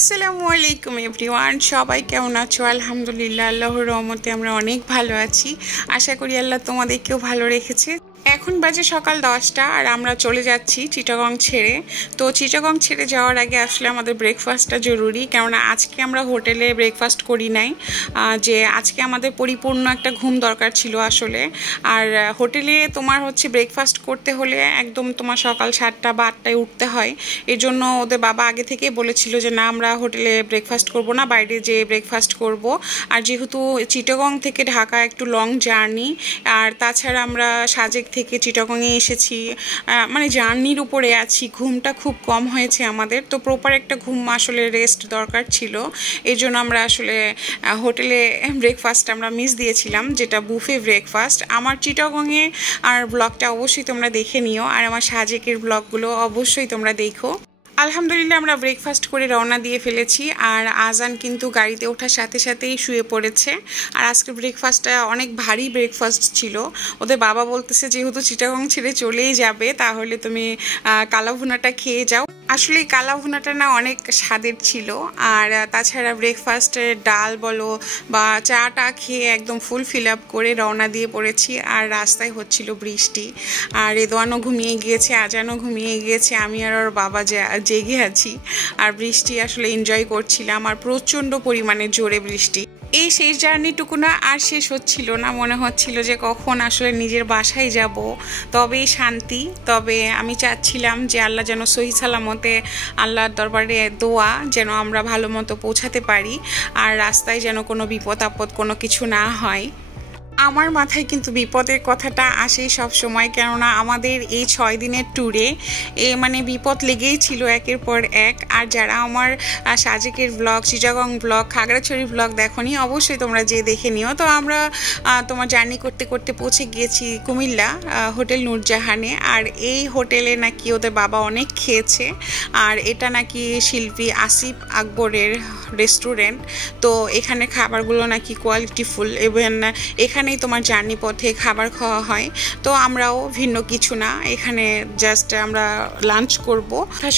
আসসালামু আলাইকুম এভরিওয়ান, সবাই কেমন আছো? আলহামদুলিল্লাহ, আল্লাহর রহমতে আমরা অনেক ভালো আছি। আশা করি আল্লাহ তোমাদেরকেও ভালো রেখেছে। এখন বাজে সকাল 10টা আর আমরা চলে যাচ্ছি চিটাগং ছেড়ে। তো চিটাগং ছেড়ে যাওয়ার আগে আসলে আমাদের ব্রেকফাস্টটা জরুরি, কেননা আজকে আমরা হোটেলে ব্রেকফাস্ট করি নাই, যে আজকে আমাদের পরিপূর্ণ একটা ঘুম দরকার ছিল আসলে। আর হোটেলে তোমার হচ্ছে ব্রেকফাস্ট করতে হলে একদম তোমার সকাল 7টা বা 8টায় উঠতে হয়। এর জন্য ওদের বাবা আগে থেকে বলেছিল যে না, আমরা হোটেলে ব্রেকফাস্ট করব না, বাইরে যেয়ে ব্রেকফাস্ট করব। আর যেহেতু চিটাগং থেকে ঢাকা একটু লং জার্নি, আর তাছাড়া আমরা সাজেক থেকে চিটাগংয়ে এসেছি, মানে জার্নির উপরে আছি, ঘুমটা খুব কম হয়েছে আমাদের। তো প্রপার একটা ঘুম আসলে রেস্ট দরকার ছিল। এই জন্য আমরা আসলে হোটেলে ব্রেকফাস্ট আমরা মিস দিয়েছিলাম, যেটা বুফে ব্রেকফাস্ট। আমার চিটাগংয়ে আর ব্লগটা অবশ্যই তোমরা দেখে নিও, আর আমার সাজেকের ব্লগগুলো অবশ্যই তোমরা দেখো। আলহামদুলিল্লাহ আমরা ব্রেকফাস্ট করে রওনা দিয়ে ফেলেছি, আর আজান কিন্তু গাড়িতে ওঠার সাথে সাথেই শুয়ে পড়েছে। আর আজকে ব্রেকফাস্টটা অনেক ভারী ব্রেকফাস্ট ছিল। ওদের বাবা বলতেছে যেহেতু চিটাগং ছেড়ে চলেই যাবে, তাহলে তুমি কালা ভুনাটা খেয়ে যাও। আসলে কালা ভুনাটা না অনেক স্বাদের ছিল। আর তাছাড়া ব্রেকফাস্টের ডাল বলো বা চাটা খেয়ে একদম ফুল ফিল আপ করে রওনা দিয়ে পড়েছি। আর রাস্তায় হচ্ছিল বৃষ্টি, আর রেদওয়ানও ঘুমিয়ে গিয়েছে, আজানও ঘুমিয়ে গিয়েছে, আমি আর ওর বাবা জেগে আছি। আর বৃষ্টি আসলে এনজয় করছিলাম, আর প্রচণ্ড পরিমাণে জোরে বৃষ্টি। এই শেষ জার্নিটুকু না আর শেষ হচ্ছিল না, মনে হচ্ছিল যে কখন আসলে নিজের বাসায় যাব, তবেই শান্তি। তবে আমি চাচ্ছিলাম যে আল্লাহ যেন সহি সালামতে, আল্লাহর দরবারে দোয়া যেন আমরা ভালো মতো পৌঁছাতে পারি, আর রাস্তায় যেন কোনো বিপদ আপদ কোনো কিছু না হয়। আমার মাথায় কিন্তু বিপদের কথাটা আসেই সব সময়, কেননা আমাদের এই 6 দিনের ট্যুরে মানে বিপদ লেগেই ছিল একের পর এক। আর যারা আমার সাজেকের blog, Chittagong blog, Khagrachari blog দেখোনি, অবশ্যই তোমরা যে দেখে নিও। তো আমরা তোমার জার্নি করতে করতে পৌঁছে গিয়েছি কুমিল্লা হোটেল নূরজাহানে। আর এই হোটেলে নাকি ওদের বাবা অনেক খেয়েছে, আর এটা নাকি শিল্পী আসিফ আকবরের রেস্টুরেন্ট। তো এখানে খাবারগুলো নাকি কোয়ালিটিফুল, এবং এখানেই তোমার জার্নি পথে খাবার খাওয়া হয়। তো আমরাও ভিন্ন কিছু না, এখানে জাস্ট আমরা লাঞ্চ করব।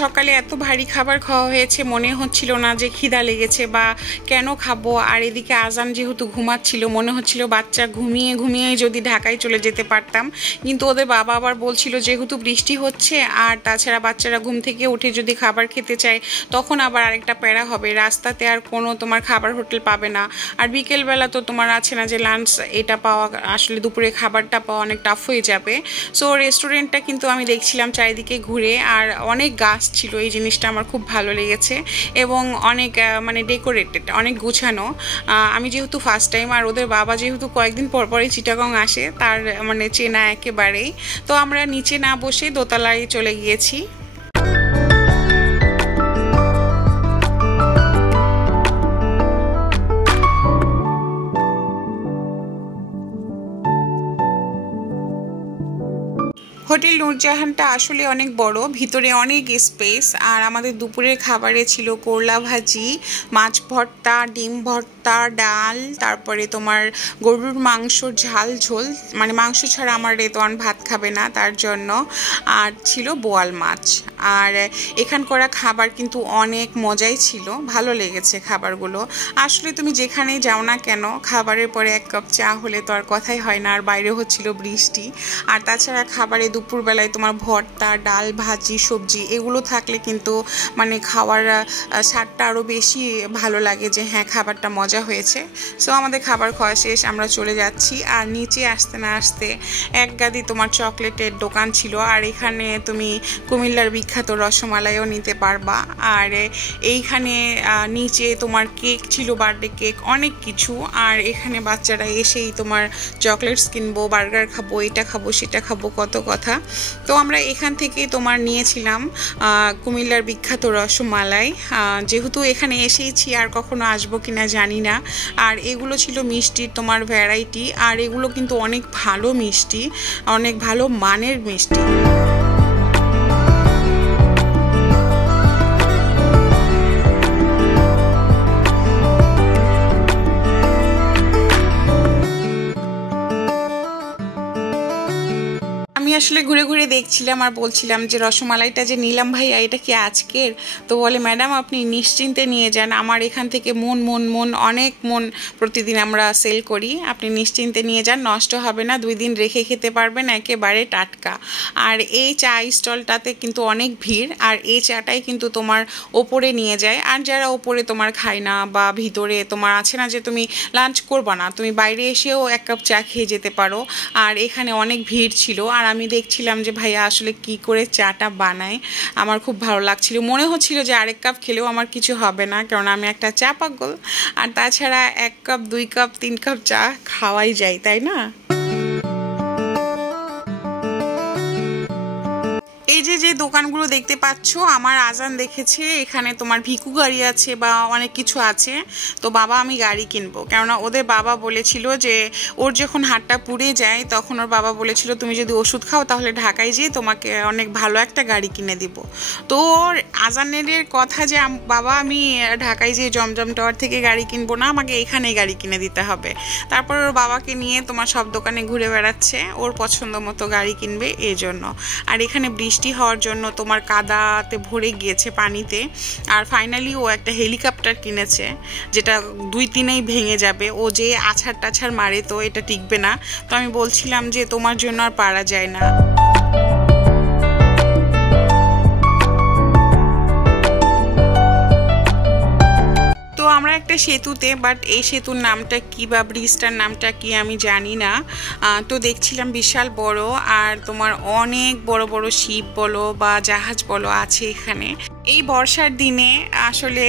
সকালে এত ভারী খাবার খাওয়া হয়েছে, মনে হচ্ছিল না যে খিদা লেগেছে বা কেন খাবো। আর এদিকে আজান যেহেতু ঘুমাচ্ছিল, মনে হচ্ছিল বাচ্চা ঘুমিয়ে ঘুমিয়ে যদি ঢাকায় চলে যেতে পারতাম। কিন্তু ওদের বাবা আবার বলছিল যেহেতু বৃষ্টি হচ্ছে, আর তাছাড়া বাচ্চারা ঘুম থেকে উঠে যদি খাবার খেতে চায় তখন আবার আরেকটা প্যারা হবে, রাস্তাতে আর কোনো তোমার খাবার হোটেল পাবে না। আর বিকেলবেলা তো তোমার আছে না যে লাঞ্চ এটা পাওয়া, আসলে দুপুরে খাবারটা পাওয়া অনেক টাফ হয়ে যাবে। সো রেস্টুরেন্টটা কিন্তু আমি দেখছিলাম চারিদিকে ঘুরে, আর অনেক গাছ ছিল, এই জিনিসটা আমার খুব ভালো লেগেছে, এবং অনেক মানে ডেকোরেটেড, অনেক গুছানো। আমি যেহেতু ফার্স্ট টাইম, আর ওদের বাবা যেহেতু কয়েকদিন পরপরই চিটাগং আসে, তার মানে চেনা একেবারেই। তো আমরা নিচে না বসে দোতলায় চলে গিয়েছি। হোটেল নূরজাহানটা আসলে অনেক বড়, ভিতরে অনেক স্পেস। আর আমাদের দুপুরের খাবারে ছিল করলা ভাজি, মাছ ভর্তা, ডিম ভর্তা, ডাল, তারপরে তোমার গরুর মাংসর ঝাল ঝোল, মানে মাংস ছাড়া আমার রেদওয়ান ভাত খাবে না তার জন্য, আর ছিল বোয়াল মাছ। আর এখান করা খাবার কিন্তু অনেক মজাই ছিল, ভালো লেগেছে খাবারগুলো। আসলে তুমি যেখানেই যাও না কেন, খাবারের পরে 1 কাপ চা হলে তো আর কথাই হয় না। আর বাইরে হচ্ছিল বৃষ্টি, আর তাছাড়া খাবারে দুপুরবেলায় তোমার ভর্তা, ডাল, ভাজি, সবজি এগুলো থাকলে কিন্তু মানে খাওয়ার স্বাদটা আরও বেশি ভালো লাগে, যে হ্যাঁ খাবারটা মজা হয়েছে। সো আমাদের খাবার খাওয়া শেষ, আমরা চলে যাচ্ছি। আর নিচে আসতে না আসতে এক গাদি তোমার চকলেটের দোকান ছিল, আর এখানে তুমি কুমিল্লার বিখ্যাত রসমালাইও নিতে পারবা। আর এইখানে নিচে তোমার কেক ছিল, বার্থডে কেক, অনেক কিছু। আর এখানে বাচ্চারা এসেই তোমার চকলেটস কিনবো, বার্গার খাবো, এটা খাবো, সেটা খাবো, কত কথা। তো আমরা এখান থেকে তোমার নিয়েছিলাম কুমিল্লার বিখ্যাত রসমালাই। যেহেতু এখানে এসেইছি, আর কখনো আসবো কিনা জানি না। আর এগুলো ছিল মিষ্টির তোমার ভ্যারাইটি, আর এগুলো কিন্তু অনেক ভালো মিষ্টি, অনেক ভালো মানের মিষ্টি। আসলে ঘুরে ঘুরে দেখছিলাম আর বলছিলাম যে রসমালাইটা যে নিলাম ভাইয়া এটা কি আজকের? তো বলে ম্যাডাম আপনি নিশ্চিন্তে নিয়ে যান, আমার এখান থেকে অনেক মন প্রতিদিন আমরা সেল করি, আপনি নিশ্চিন্তে নিয়ে যান, নষ্ট হবে না, 2 দিন রেখে খেতে পারবেন, একেবারে টাটকা। আর এই চা স্টলটাতে কিন্তু অনেক ভিড়, আর এই চাটাই কিন্তু তোমার ওপরে নিয়ে যায়। আর যারা ওপরে তোমার খায় না বা ভিতরে তোমার আছে না যে তুমি লাঞ্চ করবা না, তুমি বাইরে এসেও 1 কাপ চা খেয়ে যেতে পারো। আর এখানে অনেক ভিড় ছিল, আর আমি দেখছিলাম যে ভাইয়া আসলে কি করে চাটা বানায়। আমার খুব ভালো লাগছিল, মনে হচ্ছিল যে আরেক কাপ খেলেও আমার কিছু হবে না, কারণ আমি একটা চা পাগল। আর তাছাড়া 1 কাপ 2 কাপ 3 কাপ চা খাওয়াই যায়, তাই না? এই যে দোকানগুলো দেখতে পাচ্ছ, আমার আজান দেখেছে এখানে তোমার ভিকু গাড়ি আছে বা অনেক কিছু আছে। তো বাবা আমি গাড়ি কিনবো, কেননা ওদের বাবা বলেছিল যে ওর যখন হাতটা পুড়ে যায় তখন ওর বাবা বলেছিল তুমি যদি ওষুধ খাও তাহলে ঢাকায় যেয়ে তোমাকে অনেক ভালো একটা গাড়ি কিনে দিব। তো ওর আজানের কথা যে বাবা আমি ঢাকায় যেয়ে জমজম টাওয়ার থেকে গাড়ি কিনবো না, আমাকে এখানেই গাড়ি কিনে দিতে হবে। তারপর ওর বাবাকে নিয়ে তোমার সব দোকানে ঘুরে বেড়াচ্ছে, ওর পছন্দ মতো গাড়ি কিনবে এই জন্য। আর এখানে বৃষ্টি হওয়ার জন্য তোমার কাদাতে ভরে গিয়েছে পানিতে। আর ফাইনালি ও একটা হেলিকপ্টার কিনেছে, যেটা 2-3-এই ভেঙে যাবে, ও যে আছাড় টাছাড় মারে তো এটা টিকবে না। তো আমি বলছিলাম যে তোমার জন্য আর পারা যায় না। তো আমরা একটা সেতুতে, বাট এই সেতুর নামটা কি বা ব্রিজটার নামটা কি আমি জানি না। তো দেখছিলাম বিশাল বড়, আর তোমার অনেক বড় বড় শিপ বলো বা জাহাজ বলো আছে এখানে। এই বর্ষার দিনে আসলে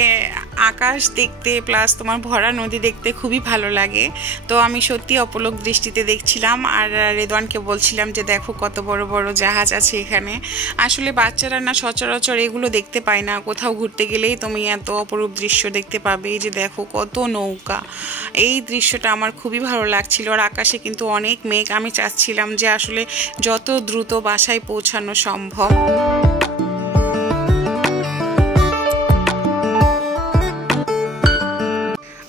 আকাশ দেখতে প্লাস তোমার ভরা নদী দেখতে খুবই ভালো লাগে। তো আমি সত্যি অপলক দৃষ্টিতে দেখছিলাম, আর রেদওয়ানকে বলছিলাম যে দেখো কত বড় বড় জাহাজ আছে এখানে। আসলে বাচ্চারা না সচরাচর এগুলো দেখতে পায় না, কোথাও ঘুরতে গেলেই তুমি এত অপরূপ দৃশ্য দেখতে পাবে। এই যে দেখো কত নৌকা, এই দৃশ্যটা আমার খুবই ভালো লাগছিল। আর আকাশে কিন্তু অনেক মেঘ, আমি চাচ্ছিলাম যে আসলে যত দ্রুত বাসায় পৌঁছানো সম্ভব।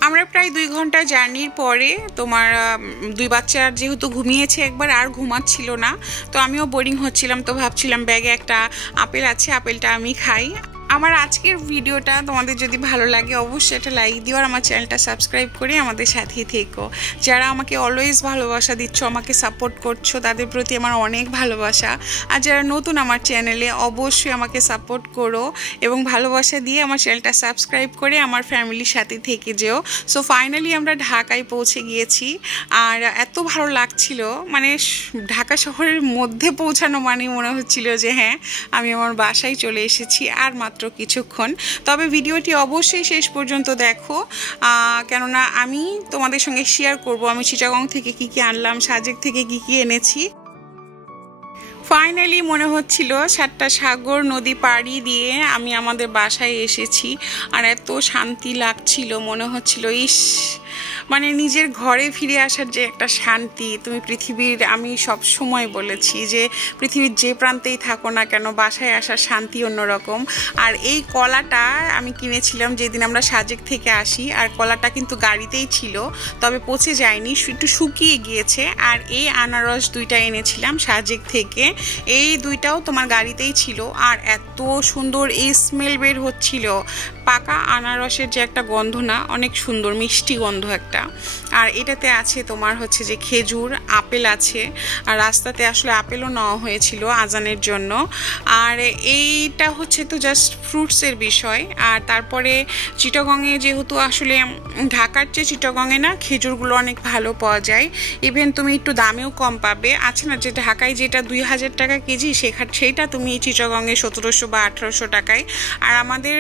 আমরা প্রায় 2 ঘন্টা জার্নির পরে তোমার 2 বাচ্চা যেহেতু ঘুমিয়েছে একবার, আর ঘুমাচ্ছিল না, তো আমিও বোরিং হচ্ছিলাম, তো ভাবছিলাম ব্যাগে একটা আপেল আছে, আপেলটা আমি খাই। আমার আজকের ভিডিওটা তোমাদের যদি ভালো লাগে অবশ্যই একটা লাইক দিও, আর আমার চ্যানেলটা সাবস্ক্রাইব করে আমাদের সাথেই থেকো। যারা আমাকে অলওয়েজ ভালোবাসা দিচ্ছ, আমাকে সাপোর্ট করছো, তাদের প্রতি আমার অনেক ভালোবাসা। আর যারা নতুন আমার চ্যানেলে, অবশ্যই আমাকে সাপোর্ট করো এবং ভালোবাসা দিয়ে আমার চ্যানেলটা সাবস্ক্রাইব করে আমার ফ্যামিলির সাথে থেকে যেও। সো ফাইনালি আমরা ঢাকায় পৌঁছে গিয়েছি, আর এত ভালো লাগছিল, মানে ঢাকা শহরের মধ্যে পৌঁছানো মানে মনে হচ্ছিল যে হ্যাঁ আমি আমার বাসায় চলে এসেছি আর মাত্র কিছুক্ষণ। তবে ভিডিওটি অবশ্যই শেষ পর্যন্ত দেখো, কেননা আমি তোমাদের সঙ্গে শেয়ার করব আমি চিটাগং থেকে কি কি আনলাম, সাজেক থেকে কি কি এনেছি। ফাইনালি মনে হচ্ছিল 7টা সাগর নদী পাড়ি দিয়ে আমি আমাদের বাসায় এসেছি, আর এত শান্তি লাগছিল, মনে হচ্ছিল ইস মানে নিজের ঘরে ফিরে আসার যে একটা শান্তি। তুমি পৃথিবীর, আমি সব সময় বলেছি যে পৃথিবীর যে প্রান্তেই থাকো না কেন বাসায় আসার শান্তি অন্যরকম। আর এই কলাটা আমি কিনেছিলাম যেদিন আমরা সাজেক থেকে আসি, আর কলাটা কিন্তু গাড়িতেই ছিল, তবে পচে যায়নি, একটু শুকিয়ে গিয়েছে। আর এই আনারস 2টা এনেছিলাম সাজেক থেকে, এই 2টাও তোমার গাড়িতেই ছিল, আর এত সুন্দর এই স্মেল বের হচ্ছিল। পাকা আনারসের যে একটা গন্ধ না, অনেক সুন্দর মিষ্টি গন্ধ একটা। আর এটাতে আছে তোমার হচ্ছে যে খেজুর, আপেল আছে, আর রাস্তাতে আসলে আপেলও নেওয়া হয়েছিল আজানের জন্য। আর এইটা হচ্ছে তো জাস্ট ফ্রুটসের বিষয়। আর তারপরে চিটাগংয়ে যেহেতু আসলে ঢাকার চেয়ে চিটাগংয়ে না খেজুরগুলো অনেক ভালো পাওয়া যায়, ইভেন তুমি একটু দামেও কম পাবে। আছে না যে ঢাকায় যেটা 2000 টাকা কেজি, সেইটা তুমি চিটাগংয়ে 1700 বা 1800 টাকায়। আর আমাদের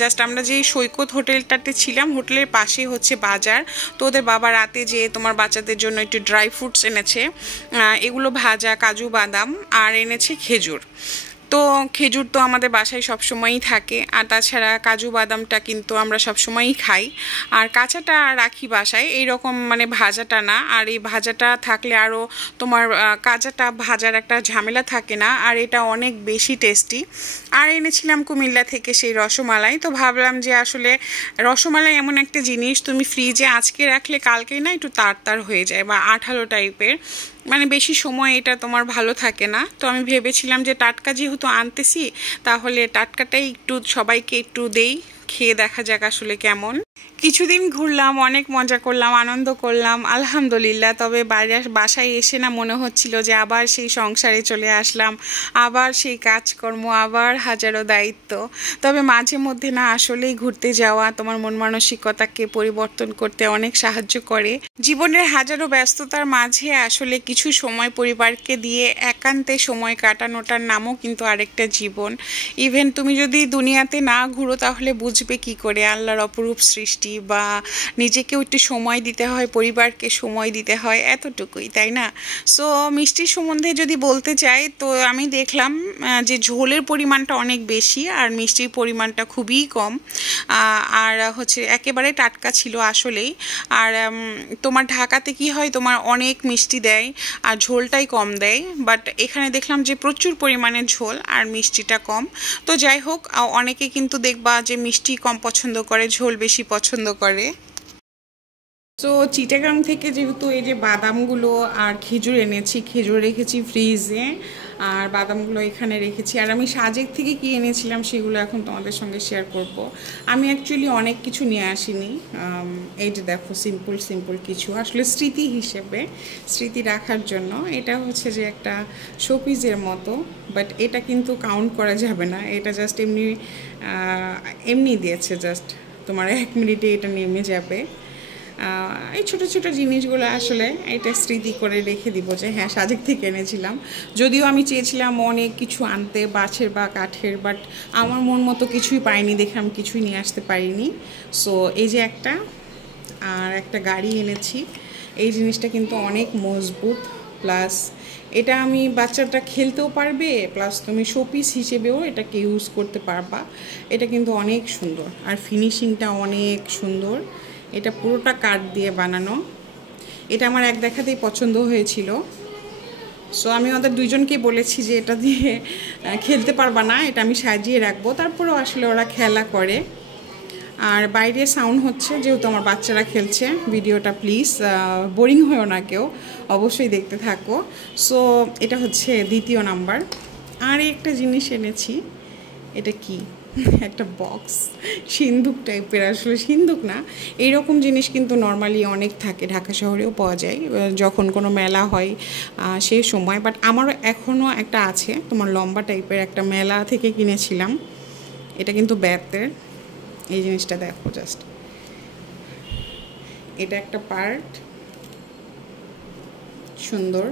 জাস্ট আমরা যে সৈকত হোটেলটাতে ছিলাম, হোটেলের পাশেই হচ্ছে বাজার। তো ওদের বাবা রাতে যে তোমার বাচ্চাদের জন্য একটু ড্রাই ফ্রুটস এনেছে, এগুলো ভাজা কাজু বাদাম, আর এনেছে খেজুর। তো খেজুর তো আমাদের বাসায় সবসময়ই থাকে, আর তাছাড়া কাজু বাদামটা কিন্তু আমরা সবসময়ই খাই। আর কাঁচাটা রাখি বাসায়, এইরকম মানে ভাজাটা না। আর এই ভাজাটা থাকলে আরও তোমার কাঁচাটা ভাজার একটা ঝামেলা থাকে না, আর এটা অনেক বেশি টেস্টি। আর এনেছিলাম কুমিল্লা থেকে সেই রসমালাই। তো ভাবলাম যে আসলে রসমালাই এমন একটা জিনিস তুমি ফ্রিজে আজকে রাখলে কালকেই না একটু তার হয়ে যায় বা আঠালো টাইপের। মানে বেশি সময় এটা তোমার ভালো থাকে না। তো আমি ভেবেছিলাম যে টাটকা যেহেতু আনতেছি, তাহলে টাটকাটাই একটু সবাইকে একটু দেই, খেয়ে দেখা যাক আসলে কেমন। কিছুদিন ঘুরলাম, অনেক মজা করলাম, আনন্দ করলাম আলহামদুলিল্লাহ। তবে বাসায় এসে না মনে হচ্ছিল যে আবার সেই সংসারে চলে আসলাম, আবার সেই কাজকর্ম, আবার হাজারো দায়িত্ব। তবে মাঝে মধ্যে না আসলেই ঘুরতে যাওয়া তোমার মন মানসিকতাকে পরিবর্তন করতে অনেক সাহায্য করে। জীবনের হাজারো ব্যস্ততার মাঝে আসলে কিছু সময় পরিবারকে দিয়ে একান্তে সময় কাটানোটার নামও কিন্তু আরেকটা জীবন। ইভেন তুমি যদি দুনিয়াতে না ঘুরো তাহলে বুঝবে কি করে আল্লাহর অপরূপ সৃষ্টি, বা নিজেকেও একটু সময় দিতে হয়, পরিবারকে সময় দিতে হয়, এতটুকুই, তাই না? সো মিষ্টির সম্বন্ধে যদি বলতে চাই, তো আমি দেখলাম যে ঝোলের পরিমাণটা অনেক বেশি আর মিষ্টির পরিমাণটা খুবই কম। আর হচ্ছে একেবারে টাটকা ছিল আসলেই। আর তোমার ঢাকাতে কি হয়, তোমার অনেক মিষ্টি দেয় আর ঝোলটাই কম দেয়, বাট এখানে দেখলাম যে প্রচুর পরিমাণে ঝোল আর মিষ্টিটা কম। তো যাই হোক, অনেকে কিন্তু দেখবা যে মিষ্টি কম পছন্দ করে, ঝোল বেশি পছন্দ করে। তো চিটাগাং থেকে যেহেতু এই যে বাদামগুলো আর খেজুর এনেছি, খেজুর রেখেছি ফ্রিজে আর বাদামগুলো এখানে রেখেছি। আর আমি সাজেক থেকে কি এনেছিলাম সেগুলো এখন তোমাদের সঙ্গে শেয়ার করব। আমি অ্যাকচুয়ালি অনেক কিছু নিয়ে আসিনি, এই যে দেখো সিম্পল সিম্পল কিছু, আসলে স্মৃতি হিসেবে, স্মৃতি রাখার জন্য। এটা হচ্ছে যে একটা শোপিসের মতো, বাট এটা কিন্তু কাউন্ট করা যাবে না, এটা জাস্ট এমনি এমনি দিয়েছে, জাস্ট তোমার 1 মিনিটে এটা নেমে যাবে। এই ছোটো ছোটো জিনিসগুলো আসলে এটা স্মৃতি করে রেখে দিব যে হ্যাঁ সাজেক থেকে এনেছিলাম। যদিও আমি চেয়েছিলাম অনেক কিছু আনতে, বাঁশের বা কাঠের, বাট আমার মন মতো কিছুই পাইনি দেখে আমি কিছুই নিয়ে আসতে পারিনি। সো এই যে একটা, আর একটা গাড়ি এনেছি। এই জিনিসটা কিন্তু অনেক মজবুত, প্লাস এটা আমি বাচ্চাটা খেলতেও পারবে, প্লাস তুমি শোপিস হিসেবেও এটাকে ইউজ করতে পারবা। এটা কিন্তু অনেক সুন্দর আর ফিনিশিংটা অনেক সুন্দর। এটা পুরোটা কাঠ দিয়ে বানানো। এটা আমার এক দেখাতেই পছন্দ হয়েছিল। সো আমি ওদের দুইজনকেই বলেছি যে এটা দিয়ে খেলতে পারবা না, এটা আমি সাজিয়ে রাখবো। তারপরেও আসলে ওরা খেলা করে। আর বাইরে সাউন্ড হচ্ছে যেহেতু আমার বাচ্চারা খেলছে। ভিডিওটা প্লিজ বোরিং হয়েও না কেউ, অবশ্যই দেখতে থাকো। সো এটা হচ্ছে 2য় নাম্বার। আর একটা জিনিস এনেছি, এটা কি একটা বক্স, সিন্দুক টাইপের, আসলে সিন্দুক না, এইরকম জিনিস কিন্তু নর্মালি অনেক থাকে, ঢাকা শহরেও পাওয়া যায় যখন কোনো মেলা হয় সেই সময়। বাট আমারও এখনও একটা আছে, তোমার লম্বা টাইপের, একটা মেলা থেকে কিনেছিলাম। এটা কিন্তু বেতের। এই জিনিসটা দেখো জাস্ট, এটা একটা পার্ট সুন্দর,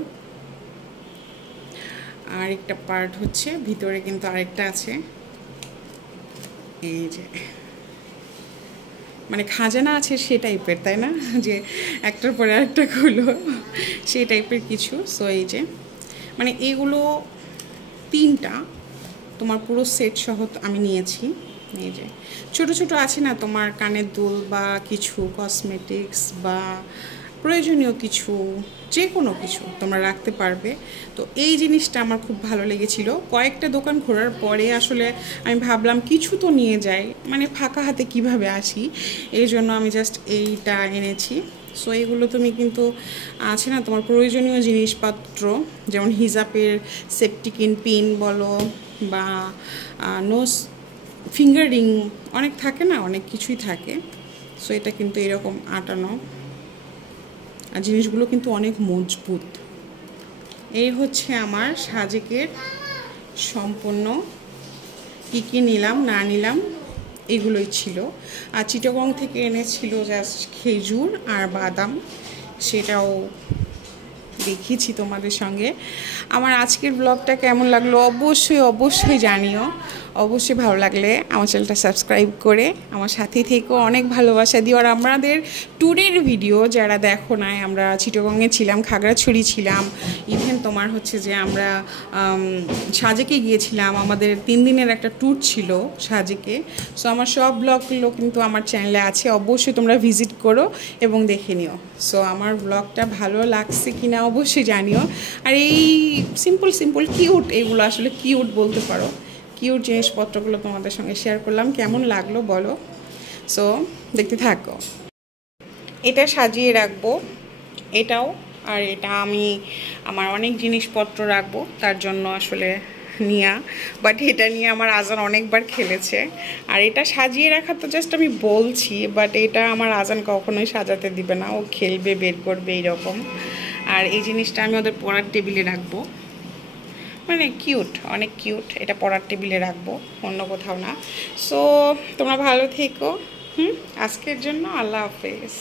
আর একটা পার্ট হচ্ছে ভিতরে কিন্তু আরেকটা আছে। এই যে মানে খাজানা আছে সে টাইপের, তাই না, যে একটার পরে আরেকটা খুলো, সেই টাইপের কিছু। সো এই যে মানে এগুলো 3টা তোমার পুরো সেট সহ আমি নিয়েছি। এই যে ছোটো ছোটো আছে না তোমার কানের দুল বা কিছু কসমেটিক্স বা প্রয়োজনীয় কিছু, যে কোনো কিছু তোমরা রাখতে পারবে। তো এই জিনিসটা আমার খুব ভালো লেগেছিল। কয়েকটা দোকান ঘোরার পরে আসলে আমি ভাবলাম কিছু তো নিয়ে যাই, মানে ফাঁকা হাতে কিভাবে আসি, এই জন্য আমি জাস্ট এইটা এনেছি। সো এগুলো তুমি কিন্তু আছে না তোমার প্রয়োজনীয় জিনিসপত্র, যেমন হিজাবের সেফটিকিন পিন বলো বা নোজ ফিঙ্গার রিং, অনেক থাকে না, অনেক কিছুই থাকে। সো এটা কিন্তু এরকম আটানো, আর জিনিসগুলো কিন্তু অনেক মজবুত। এই হচ্ছে আমার সাজেকের সম্পূর্ণ কী কী নিলাম না নিলাম এগুলোই ছিল। আর চিটাগং থেকে এনেছিল জাস্ট খেজুর আর বাদাম, সেটাও দেখিয়েছি তোমাদের সঙ্গে। আমার আজকের ব্লগটা কেমন লাগলো অবশ্যই অবশ্যই জানিও। অবশ্যই ভালো লাগলে আমার চ্যানেলটা সাবস্ক্রাইব করে আমার সাথেই থেকেও অনেক ভালোবাসা দিও। আর আমাদের ট্যুরের ভিডিও যারা দেখো নাই, আমরা চিটাগংয়ে ছিলাম, খাগড়াছড়ি ছিলাম, ইভেন তোমার হচ্ছে যে আমরা সাজেকে গিয়েছিলাম, আমাদের 3 দিনের একটা ট্যুর ছিল সাজেকে। সো আমার সব ব্লগগুলো কিন্তু আমার চ্যানেলে আছে, অবশ্যই তোমরা ভিজিট করো এবং দেখে নিও। সো আমার ব্লগটা ভালো লাগছে কিনা অবশ্যই জানিও। আর এই সিম্পল সিম্পল কিউট, এগুলো আসলে কিউট বলতে পারো, কিউট জিনিসপত্রগুলো তোমাদের সঙ্গে শেয়ার করলাম, কেমন লাগলো বলো। সো দেখতে থাকো। এটা সাজিয়ে রাখবো, এটাও আর এটা আমি আমার অনেক জিনিসপত্র রাখবো তার জন্য আসলে নিয়া, বাট এটা নিয়ে আমার আজান অনেকবার খেলেছে। আর এটা সাজিয়ে রাখা তো জাস্ট আমি বলছি, বাট এটা আমার আজান কখনোই সাজাতে দিবে না, ও খেলবে, বের করবে এইরকম। আর এই জিনিসটা আমি ওদের পড়ার টেবিলে রাখবো, মানে কিউট, অনেক কিউট। এটা পড়ার টেবিলে রাখবো, অন্য কোথাও না। সো তোমরা ভালো থেকো। আজকের জন্য আল্লাহ হাফেজ।